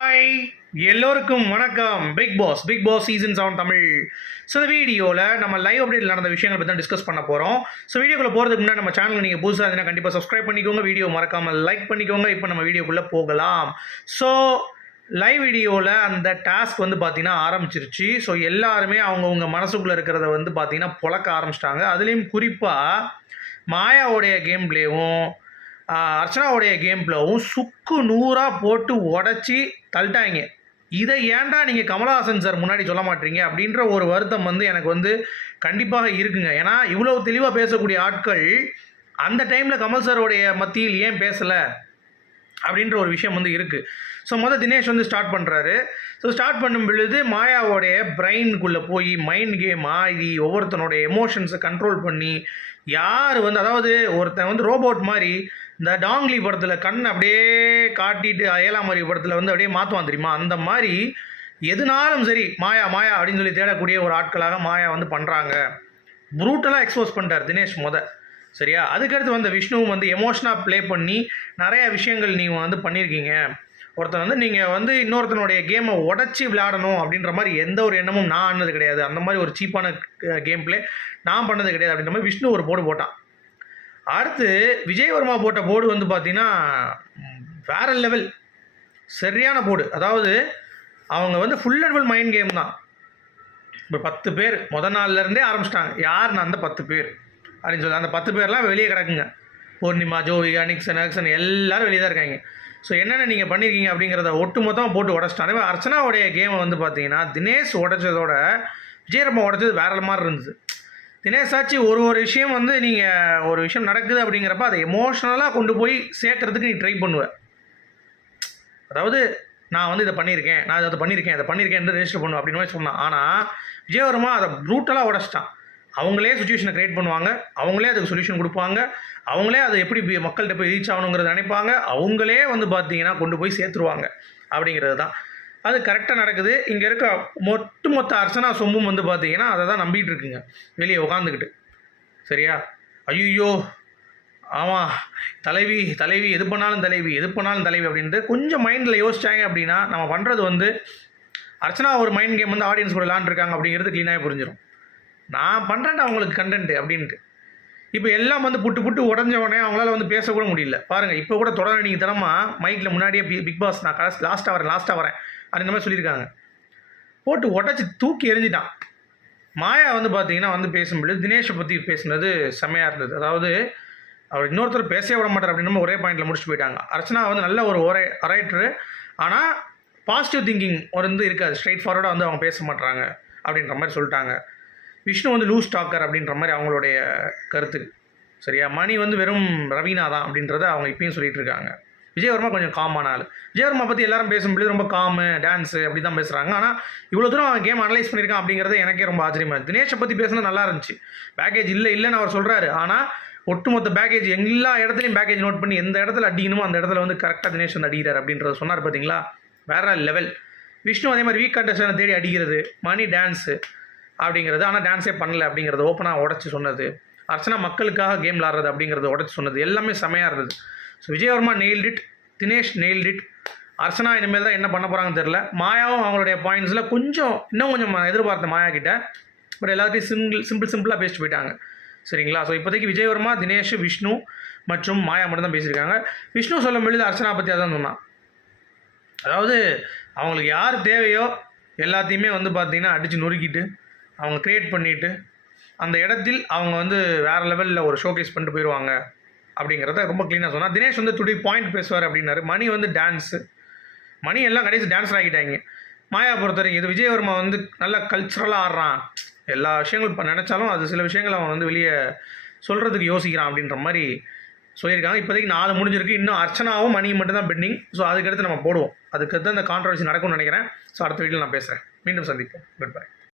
Hi எல்லோருக்கும் வணக்கம். Bigg Boss Bigg Boss season seven Tamil. So இந்த வீடியோவில் நம்ம லைவ் அப்டேட் நடந்த விஷயங்கள் பற்றி தான் டிஸ்கஸ் பண்ண போகிறோம் ஸோ வீடியோக்குள்ளே போகிறதுக்கு முன்னாடி நம்ம சேனல் நீங்கள் புதுசாக இருந்தால் கண்டிப்பாக சப்ஸ்கிரைப் பண்ணிக்கோங்க. வீடியோ மறக்காமல் லைக் பண்ணிக்கோங்க. இப்போ நம்ம வீடியோக்குள்ளே போகலாம். ஸோ லைவ் வீடியோவில் அந்த டாஸ்க் வந்து பார்த்திங்கன்னா ஆரம்பிச்சிருச்சு. ஸோ எல்லாருமே அவங்கவுங்க மனசுக்குள்ளே இருக்கிறத வந்து பார்த்திங்கன்னா புழக்க ஆரம்பிச்சிட்டாங்க. அதுலேயும் குறிப்பாக மாயாவுடைய கேம் பிளேவும் அர்ச்சனாவுடைய கேம் பிளேவும் சுக்கு நூறாக போட்டு உடச்சி தள்ளிட்டாங்க. இதை ஏன்டா நீங்கள் கமலஹாசன் சார் முன்னாடி சொல்ல மாட்டீங்க? அப்படின்ற ஒரு வருத்தம் வந்து எனக்கு வந்து கண்டிப்பாக இருக்குங்க. ஏன்னா இவ்வளோ தெளிவாக பேசக்கூடிய ஆட்கள் அந்த டைமில் கமல் சாரோடைய மத்தியில் ஏன் பேசலை? அப்படின்ற ஒரு விஷயம் வந்து இருக்குது ஸோ மொதல் தினேஷ் வந்து ஸ்டார்ட் பண்ணுறாரு ஸோ ஸ்டார்ட் பண்ணும் பொழுது மாயாவோடைய பிரெயினுக்குள்ளே போய் மைண்ட் கேம் ஆகி ஒவ்வொருத்தனுடைய எமோஷன்ஸை கண்ட்ரோல் பண்ணி யார் வந்து அதாவது ஒருத்தன் வந்து ரோபோட் மாதிரி இந்த டாங்லி படத்தில் கண் அப்படியே காட்டிட்டு ஏலாமரி படத்தில் வந்து அப்படியே மாற்றுவான் தெரியுமா? அந்த மாதிரி எதுனாலும் சரி மாயா மாயா அப்படின்னு சொல்லி தேடக்கூடிய ஒரு ஆட்களாக மாயா வந்து பண்ணுறாங்க ப்ரூட்டலாக எக்ஸ்போஸ் பண்ணிட்டார் தினேஷ் முத. சரியா? அதுக்கடுத்து வந்த விஷ்ணுவும் வந்து எமோஷனாக ப்ளே பண்ணி நிறைய விஷயங்கள் நீங்கள் வந்து பண்ணியிருக்கீங்க ஒருத்தன் வந்து நீங்கள் வந்து இன்னொருத்தனுடைய கேமை உடச்சி விளையாடணும் அப்படின்ற மாதிரி எந்த ஒரு எண்ணமும் நான் ஆனது கிடையாது. அந்த மாதிரி ஒரு சீப்பான கேம் ப்ளே நான் பண்ணது கிடையாது அப்படின்ற மாதிரி விஷ்ணு ஒரு போர்டு போட்டான். அடுத்து விஜயவர்மா போட்ட போர்டு வந்து பார்த்தீங்கன்னா வேற லெவல் சரியான போர்டு அதாவது அவங்க வந்து full and full mind game தான். இப்போ பத்து பேர் முத நாள்ல இருந்தே ஆரம்பிச்சிட்டாங்க. யாருன்னு அந்த பத்து பேர்? அப்படின்னு சொல்லி அந்த பத்து பேர்லாம் வெளியே கிடக்குங்க. பூர்ணிமா ஜோவிகா நிக்சன் அக்சன் எல்லோரும் வெளியே தான் இருக்காங்க. ஸோ என்னென்ன நீங்கள் பண்ணியிருக்கீங்க அப்படிங்கிறத ஒட்டு மொத்தமாக போட்டு உடச்சிட்டாங்க. அதே மாதிரி அர்ச்சனாவுடைய கேமை வந்து பார்த்தீங்கன்னா தினேஷ் உடச்சதோட விஜயரம்மா உடச்சது வேற மாதிரி இருந்தது. தினேசாட்சி ஒரு ஒரு விஷயம் வந்து நீங்கள் ஒரு விஷயம் நடக்குது அப்படிங்கிறப்ப அதை எமோஷ்னலாக கொண்டு போய் சேர்க்கறதுக்கு நீ ட்ரை பண்ணுவேன் அதாவது நான் வந்து இதை பண்ணியிருக்கேன் நான் இதை பண்ணியிருக்கேன் இதை பண்ணியிருக்கேன் ரெஜிஸ்டர் பண்ணுவேன் அப்படின்னு மாதிரி சொன்னான். ஆனால் விஜயவர்மா அதை ப்ரூட்டலாக உடச்சிட்டான். அவங்களே சுச்சுவேஷனை க்ரியேட் பண்ணுவாங்க அவங்களே அதுக்கு சொல்யூஷன் கொடுப்பாங்க அவங்களே அதை எப்படி மக்கள்கிட்ட போய் ரீச் ஆகணுங்கிறத நினைப்பாங்க அவங்களே வந்து பார்த்தீங்கன்னா கொண்டு போய் சேர்த்துருவாங்க அப்படிங்கிறது தான். அது கரெக்டாக நடக்குது. இங்கே இருக்க மொட்டு மொத்த அர்ச்சனா சொம்பும் வந்து பார்த்தீங்கன்னா அதை தான் நம்பிட்டு இருக்குங்க. வெளியே உட்காந்துக்கிட்டு சரியா? ஐயோ ஆமாம் தலைவி தலைவி எது பண்ணாலும் தலைவி எது பண்ணாலும் தலைவி அப்படின்ட்டு கொஞ்சம் மைண்டில் யோசிச்சாங்க அப்படின்னா நம்ம பண்ணுறது வந்து அர்ச்சனா ஒரு மைண்ட் கேம் வந்து ஆடியன்ஸ் கூட விளாண்டுருக்காங்க அப்படிங்கிறது க்ளீனாக புரிஞ்சிடும் நான் பண்ணுறேன்டா அவங்களுக்கு கண்டென்ட் அப்படின்ட்டு. இப்போ எல்லாம் வந்து புட்டு புட்டு உடஞ்ச உடனே அவங்களால வந்து பேசக்கூட முடியல. பாருங்கள் இப்போ கூட தொடர் நீங்கள் தினமா மைக்கில் முன்னாடியே பி பிக் பாஸ் நான் கடைசி லாஸ்ட்டாக வரேன் லாஸ்ட்டாக வரேன் அப்படின்ற மாதிரி சொல்லியிருக்காங்க. போட்டு உடச்சி தூக்கி எரிஞ்சிட்டான் மாயா வந்து பார்த்தீங்கன்னா வந்து பேசும்பொழுது தினேஷை பற்றி பேசுனது செம்மையாக இருந்தது. அதாவது அவர் இன்னொருத்தர் பேசவே விட மாட்டார் அப்படின்னு ஒரே பாயிண்டில் முடிச்சுட்டு போயிட்டாங்க. அர்ச்சனா வந்து நல்ல ஒரு ஒரே ரைட்டரு ஆனால் பாசிட்டிவ் திங்கிங் ஒரு வந்து இருக்காது. ஸ்ட்ரைட் ஃபார்வர்டாக வந்து அவங்க பேச மாட்டாங்க அப்படின்ற மாதிரி சொல்லிட்டாங்க. விஷ்ணு வந்து லூஸ் டாக்கர் அப்படின்ற மாதிரி அவங்களுடைய கருத்து. சரியா? மணி வந்து வெறும் ரவீனா தான் அப்படின்றத அவங்க இப்பயும் சொல்லிகிட்டு இருக்காங்க. விஜயவர்மா கொஞ்சம் காமான ஆள். விஜயவர்மா பற்றி எல்லாரும் பேசும்பொழுது ரொம்ப காமு டான்ஸு அப்படி தான் பேசுகிறாங்க ஆனால் இவ்வளோ தூரம் அவன் கேம் அனலைஸ் பண்ணியிருக்கான் அப்படிங்கிறது எனக்கே ரொம்ப ஆச்சரியமா இருக்குது தினேஷை பற்றி பேசுனது நல்லா இருந்துச்சு. பேக்கேஜ் இல்லை இல்லைன்னு அவர் சொல்கிறாரு ஆனால் ஒட்டுமொத்த பேக்கேஜ் எல்லா இடத்துலையும் பேக்கேஜ் நோட் பண்ணி எந்த இடத்துல அடிக்கணுமோ அந்த இடத்துல வந்து கரெக்டாக தினேஷ் வந்து அடிக்கிறார் அப்படின்றத சொன்னார் பார்த்தீங்களா வேற லெவல் விஷ்ணு அதே மாதிரி வீக் கண்டஸ்டனை தேடி அடிக்கிறது மணி டான்ஸு அப்படிங்கிறது. ஆனால் டான்ஸே பண்ணல அப்படிங்கிறது ஓப்பனாக உடச்சி சொன்னது. அர்ச்சனா மக்களுக்காக கேம் விளாட்றது அப்படிங்கிறது உடச்சி சொன்னது. எல்லாமே செமையாக இருந்தது. So Vijay Varma nailed it Dinesh nailed it Archana இனிமேல் தான் என்ன பண்ண போகிறாங்கன்னு தெரில மாயாவும் அவங்களுடைய பாயிண்ட்ஸில் கொஞ்சம் இன்னும் கொஞ்சம் எதிர்பார்த்த மாயா கிட்ட பட் எல்லாத்தையும் சிங்கிள் சிம்பிள் சிம்பிளாக பேசிட்டு போயிட்டாங்க. சரிங்களா? ஸோ இப்போதைக்கு விஜயவர்மா தினேஷ் விஷ்ணு மற்றும் மாயா மட்டும் தான் பேசியிருக்காங்க. விஷ்ணு சொல்லும் பொழுது அர்ச்சனா பற்றி அதான் சொன்னான். அதாவது அவங்களுக்கு யார் தேவையோ எல்லாத்தையுமே வந்து பார்த்திங்கன்னா அடித்து நொறுக்கிட்டு அவங்க க்ரியேட் பண்ணிவிட்டு அந்த இடத்தில் அவங்க வந்து வேறு லெவலில் ஒரு ஷோகேஸ் பண்ணிட்டு போயிடுவாங்க அப்படிங்கிறத ரொம்ப க்ளீனாக சொன்னால் தினேஷ் வந்து டுடே பாயிண்ட் பேசுவார் அப்படின்னாரு. மணி வந்து டான்ஸு மணி எல்லாம் கடைசி டான்ஸர் ஆகிட்டாங்க. மாயா பொறுத்தவரைக்கும் இது விஜயவர்மா வந்து நல்லா கல்ச்சுரலாக ஆடுறான். எல்லா விஷயங்களும் இப்போ நினச்சாலும் அது சில விஷயங்கள் அவன் வந்து வெளியே சொல்கிறதுக்கு யோசிக்கிறான் அப்படின்ற மாதிரி சொல்லியிருக்காங்க. இப்போதைக்கு நாலு முடிஞ்சிருக்கு. இன்னும் அர்ச்சனாவும் மணியும் மட்டும் தான் பெண்டிங் ஸோ அதுக்கடுத்து நம்ம போடுவோம். அதுக்கடுத்து அந்த கான்ட்ரவர்சி நடக்கும்னு நினைக்கிறேன். ஸோ அடுத்த வீட்டில் நான் பேசுகிறேன் மீண்டும் சந்திப்போம். Good bye